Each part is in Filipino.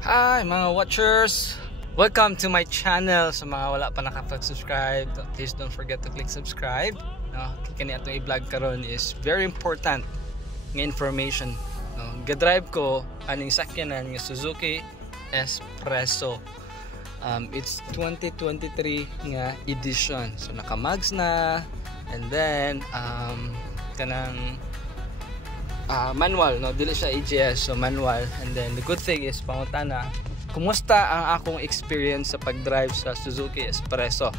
Hi mga watchers! Welcome to my channel. Sa mga wala pa nakapag-subscribe, please don't forget to click subscribe. Kani atong i-vlog karon is very important nga information. Ga-drive ko aning sakyanan nga Suzuki Espresso. It's 2023 nga edition. So naka-mags na, and then kanang manual, no? Dili siya AGS, so manual. And then the good thing is, pangutana, kumusta ang akong experience sa pag-drive sa Suzuki Espresso?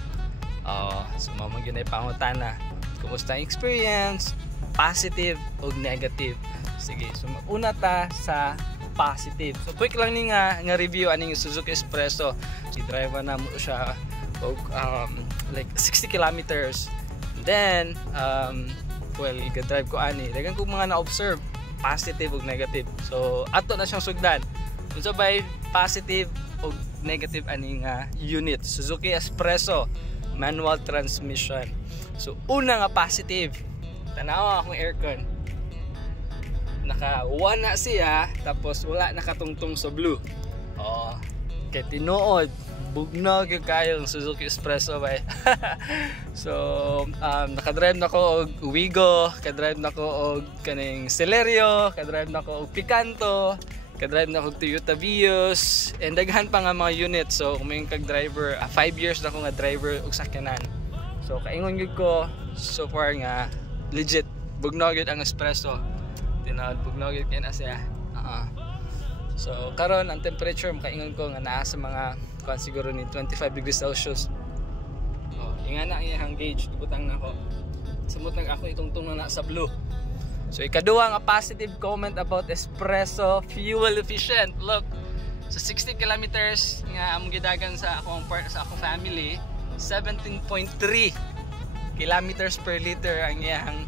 So mamagin ay pangutana, kumusta ang experience, positive o negative? Sige, so una ta sa positive. So quick lang ni nga review aning Suzuki Espresso. Si driver na mo siya like 60 kilometers. Then well, i-drive ko ani, dagan ko mga na-observe positive ug negative. So ato na siyang sugdan unsa bay positive ug negative aning unit Suzuki Espresso manual transmission. So una nga positive, tanawa akong aircon, naka-1 na siya, tapos wala nakatungtong sa blue. Kay tinuod bugnog yung kayong Suzuki Espresso bay. So nakadrive na ko og Wigo, kadrive na ko og kaning Celerio, kadrive na ko og Picanto, kadrive na ko og Toyota Vios, and daghan pa nga mga unit. So kung may kag-driver, 5 years na ko nga driver og sakyanan. So kaingon gyud ko so far nga legit bugnog gyud ang espresso. Tinuod bugnog gyud kay na siya. So karon ang temperature makaingon ko nga naa sa mga siguro ni 25 degrees Celsius. Inga na ang gauge, ibutang na ko. Sumot nag ako itungtong na sa blue. So ikaduha nga positive comment about espresso, fuel efficient. Look, sa 60 kilometers nga among gidagan sa akong family, 17.3 kilometers per liter ang iyang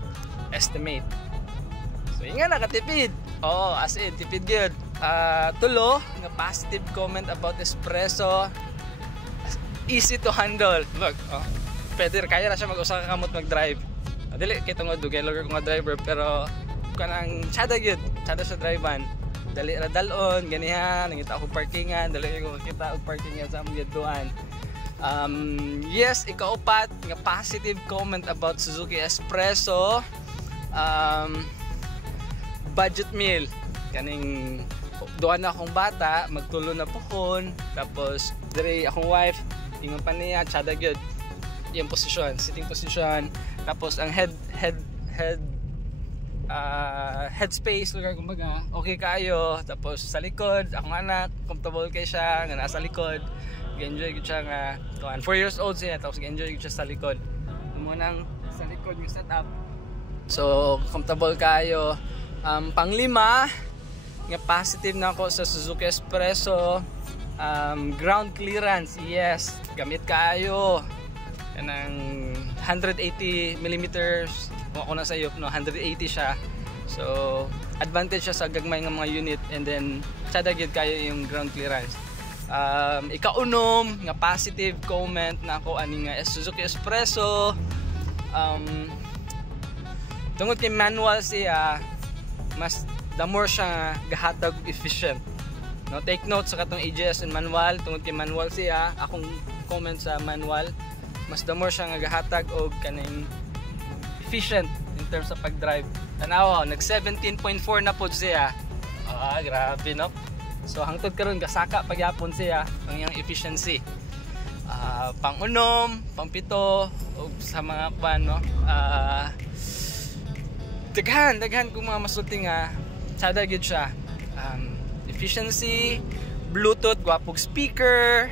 estimate. So inga na katipid. As in tipid good. Tulo nga positive comment about espresso, easy to handle. Look, pwede kaya na siya mag-usa ka kamot mag-drive. Dili kay tungod dugay lugar ko nga driver, pero kanang tsada gyud, tsada sa drivean. Dali ra dalon ganihan, nangita ako parkingan, dali ko kita og parkingan sa among giduan. Yes, ikaupat nga positive comment about Suzuki Espresso, budget meal. Kaning doon na akong bata, magtulo na pukon, tapos dire akong wife, ingon pa niya, tsada gyud yung posisyon, sitting position, tapos ang head space, lugar kumbaga, okay kayo, tapos sa likod, akong anak, comfortable kay siya, nga nasa likod, ga-enjoy gyud siya nga, 4 years old siya, tapos ga-enjoy gyud siya sa likod. Munang sa likod yung setup, so comfortable kayo. Panglima, nga positive na ako sa Suzuki Espresso, ground clearance. Yes, gamit kayo kanang 180 millimeters. Ako na sa iyo, 180 siya. So advantage siya sa gagmay nga mga unit, and then tsada gyud kayo yung ground clearance. Ikaunom nga positive comment na ako ani nga Suzuki Espresso, tungod kay manual siya, mas the more siya gahatag efficient. No, take note sa katong AGS and manual, tungod kay manual siya, akong comment sa manual, mas the more siya nga gahatag og kaning efficient in terms of pag-drive. Tanaw, nag 17.4 na pod siya. Grabe no. So hangtod karon gasaka pagyapon siya ang iyang efficiency. Pang-unom, pang-pito, og sa mga pan no. Daghan kung mga masulti nga tsada gyud siya. Efficiency, Bluetooth, gwapog speaker,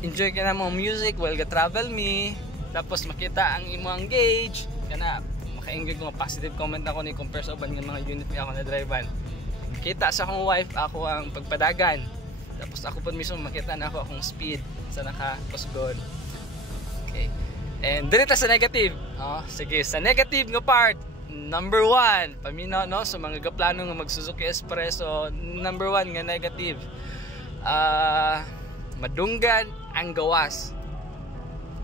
enjoy ka na mo music while ga-travel me, tapos makita ang imong gauge, kana maka-enjoy ko nga positive comment ako ni compare sa uban nga mga unit nga ako na drivean. Kita sa akong wife ako ang pagpadagan, tapos ako po mismo makita na ako akong speed sa naka-kusgon. Okay. And direta sa negative. Sige, sa negative nga part, number 1, paminaw no, sa mga gaplano nga mag Suzuki Espresso, number 1 nga negative, madunggan ang gawas.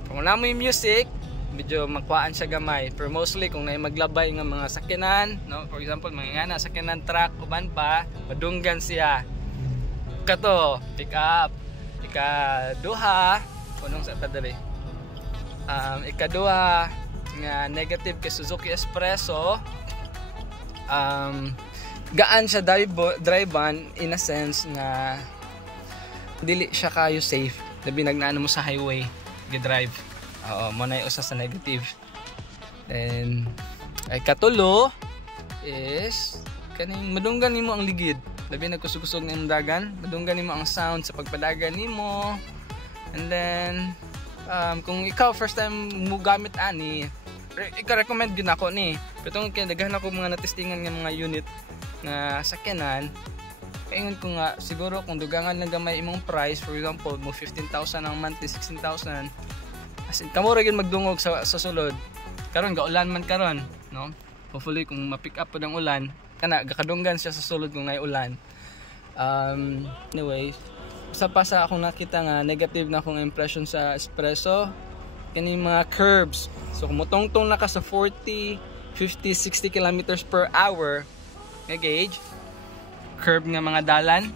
Kung wala mo yung music, medyo makuhaan siya gamay. Pero mostly kung na maglabay nga mga sakyanan, no, for example mga nga sakyanan truck uban pa, madunggan siya. Kato pick up ikaduha kunong sa kadali. Ikaduha nga negative kay Suzuki Expresso, gaan siya drive-on in a sense nga dili siya kayo safe labi nagnaano mo sa highway gi-drive. Oo, mo na usa sa negative. And ay katulo is kaning madunggan nimo ang ligid labi nagkusog-kusog ng dagan, madunggan nimo ang sound sa pagpadagan nimo. And then kung ikaw first time mo gamit ani, ika-recommend gyud nako ni. Pero tong daghan ako mga natestingan nga mga unit nga sakyanan, kaingon ko nga siguro kung dugangan lang gamay imong price, for example mo 15,000 ang monthly, 16,000, as in kamo ra gyud magdungog sa sulod. Karon gaulan man karon, no? Hopefully kung ma-pick up pod ang ulan, kana gakadunggan siya sa sulod kung nay ulan. Anyway, sa akong nakita nga negative na akong impression sa Expresso kani mga curbs. So kung motongtong na ka sa 40, 50, 60 kilometers per hour nga gauge, curb nga mga dalan,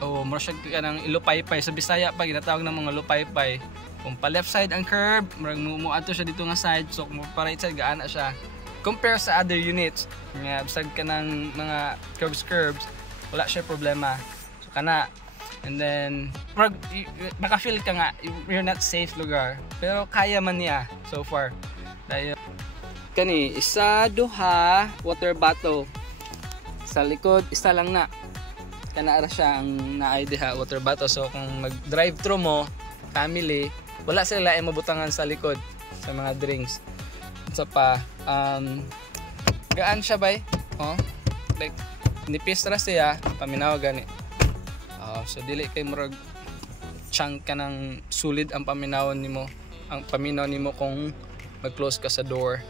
o mura siya ka ng ilupaypay sa Bisaya pa ginatawag ng mga lupaypay. Kung pa left side ang curb, murag muadto siya dito nga side, so kung pa right side gaana siya compare sa other units nga bisag ka ng mga curbs wala siya problema. So kana. And then baka feel ka nga you're not safe lugar, pero kaya man niya so far. Dahil kani isa duha water bottle sa likod, isa lang na kana ra siya ang naay diha water bottle. So kung mag drive through mo family, wala sila ay mabutangan sa likod sa mga drinks. So pa gaan siya bay, oh like nipis ra siya paminaw gani. So dili kay murag chunk ka ng sulid ang paminaw nimo kung mag-close ka sa door.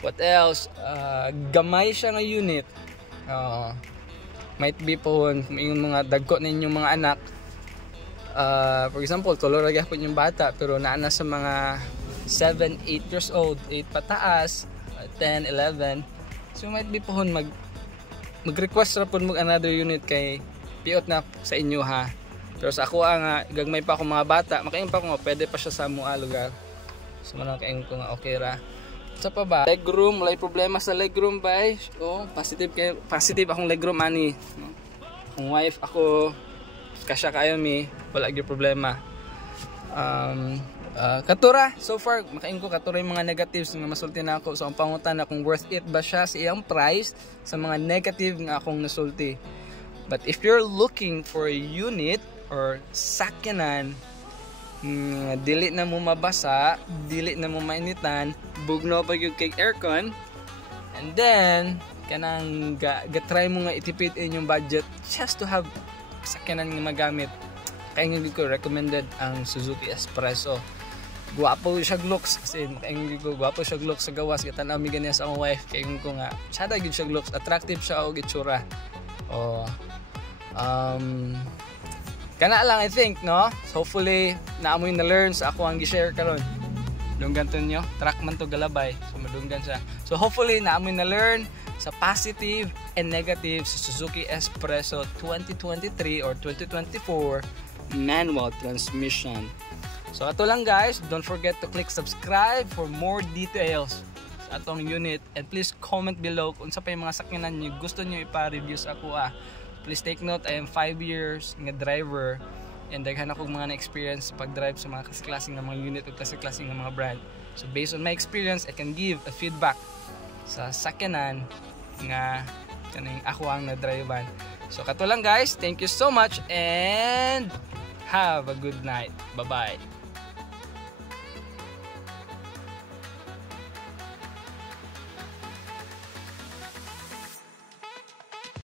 What else? Gamay siya nga unit. Might be po yung mga dagko ninyo mga anak. For example, tulor lagi po yung bata pero naana sa mga 7, 8 years old, 8 pataas, 10, 11. So might be po mag-request ra po mag another unit kay piot na sa inyo ha. Pero sa ako nga gagmay pa ako mga bata, makain pa ko nga pwede pa siya sa mua lugar. So man kain ko nga okay ra. Sa pa ba? Legroom, wala problema sa legroom bay. Oh, positive akong legroom ani. Kung wife ako kasya kayo mi, wala gyud problema. Katura, so far makain ko katura yung mga negatives nga masulti na ako. So ang pangutan na kung worth it ba siya sa iyang price sa mga negative nga akong nasulti. But if you're looking for a unit or sakyanan, dili na mo mabasa, dili na mo mainitan, bugno pa yung kay aircon, and then kanang try mo nga itipid in yung budget just to have sakyanan nga magamit, kaya nga ko recommended ang Suzuki Expresso. Guwapo siya looks, kasi kaya ko guwapo siya looks sa gawas, katanaw mi ganiya sa akong wife, kaya ko nga sada gyud siya looks, attractive siya og itsura. Kana lang I think, no? So hopefully naamoy na learn sa ako ang gi-share karon. Dunggan to nyo, track man to galabay, so madunggan siya. So hopefully naamoy na learn sa positive and negative sa Suzuki Expresso 2023 or 2024 manual transmission. So ato lang guys, don't forget to click subscribe for more details sa atong unit, and please comment below kung sa pa yung mga sakyanan nyo gusto nyo ipa-review sa ako. Please take note, I am 5 years nga driver and daghan akong mga na-experience pag-drive sa mga klaseng ng mga unit o klaseng ng mga brand. So based on my experience, I can give a feedback sa sakyanan nga kaning ako ang na-drivean. So kato lang guys, thank you so much and have a good night. Bye-bye.